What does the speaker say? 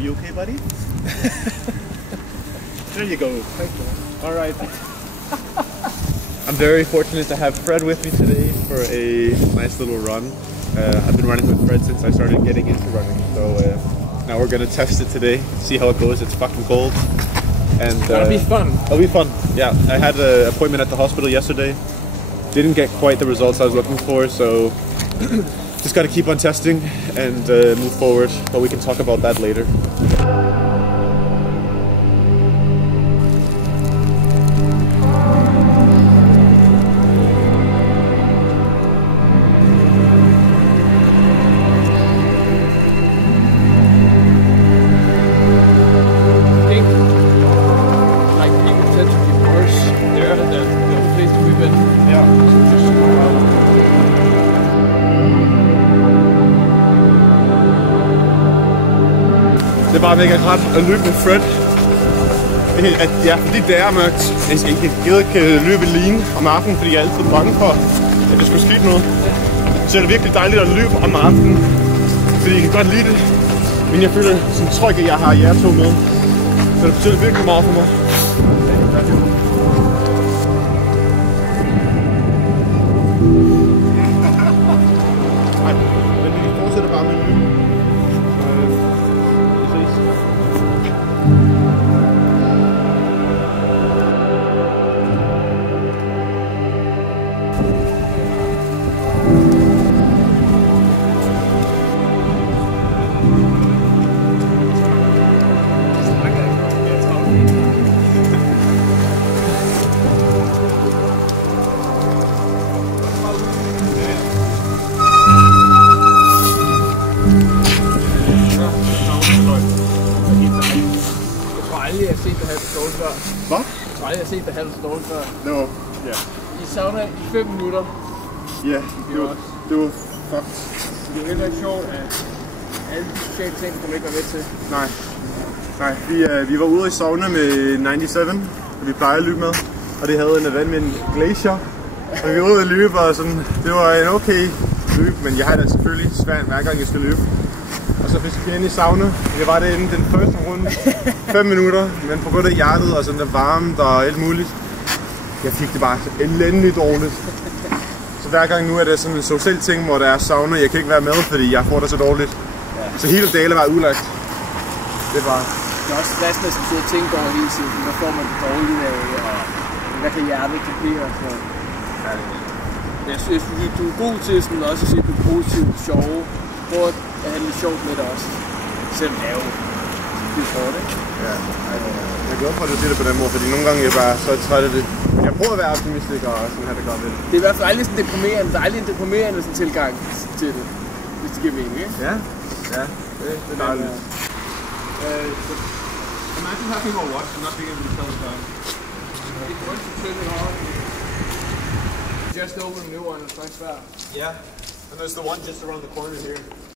Are you okay, buddy? There you go. Thank you. All right. I'm very fortunate to have Fred with me today for a nice little run. I've been running with Fred since I started getting into running, so now we're gonna test it today, see how it goes. It's fucking cold, and it'll be fun. It'll be fun. Yeah, I had an appointment at the hospital yesterday. Didn't get quite the results I was looking for, so just gotta keep on testing and move forward. But we can talk about that later. Det er bare mega ret at løbe med Fred. Ja, fordi det er mørkt. Jeg gider ikke løbe alene om aftenen, fordi jeg er altid bange for, at det skulle ske noget. Så er det virkelig dejligt at løbe om aftenen, fordi jeg kan godt lide det. Men jeg føler sådan tryg, at jeg har jer to med. Så det betyder virkelig meget for mig. Men vi fortsætter bare med at løbe. Jeg har set dig have det dårligt før. Hvad? Jeg tror aldrig, jeg har set dig have det dårligt før. Det var, ja. I sauna i 5 minutter. Ja, det var fucked. Det er heller ikke sjovt, at alle de sociale ting, som ikke var med til. Nej, vi var ude i sauna med 97, som vi plejer at løbe med. Og det havde en event med en glacier. Og vi var ude at løbe, og sådan, det var en okay løb, men jeg har da selvfølgelig svært hver gang jeg skal løbe. Og så fik jeg ind i sauna. Det var det inden den første runde. 5 minutter, men på grund af hjertet og sådan der varmt og alt muligt. Jeg fik det bare elendigt dårligt. Så hver gang nu er det sådan en social ting, hvor der er sauna. Jeg kan ikke være med, fordi jeg får det så dårligt. Så hele dagen var udlagt. Det var... Det er også stressende, som du tænker over hele tiden. Hvad får man det dårligt af, og hvad kan hjertet kapere og sådan noget. Jeg synes, du er god til sådan også at se på positivt og sjove. Prøv at have lidt sjovt med det også. Selvom det er jo hårdt, ikke? Ja, jeg er glad for, at du siger det på den måde, fordi nogle gange er jeg bare så træt af det. Jeg prøver at være optimistisk og sådan have det godt ved det. Det er i hvert fald aldrig sådan deprimerende. Der er aldrig en deprimerende sådan tilgang til det, hvis det giver mening, ikke? Ja, det er dejligt. Imagine having a watch and not being able to tell the time. Once you turn it on, just open a new one, it's nice fast. Yeah, and there's the one just around the corner here.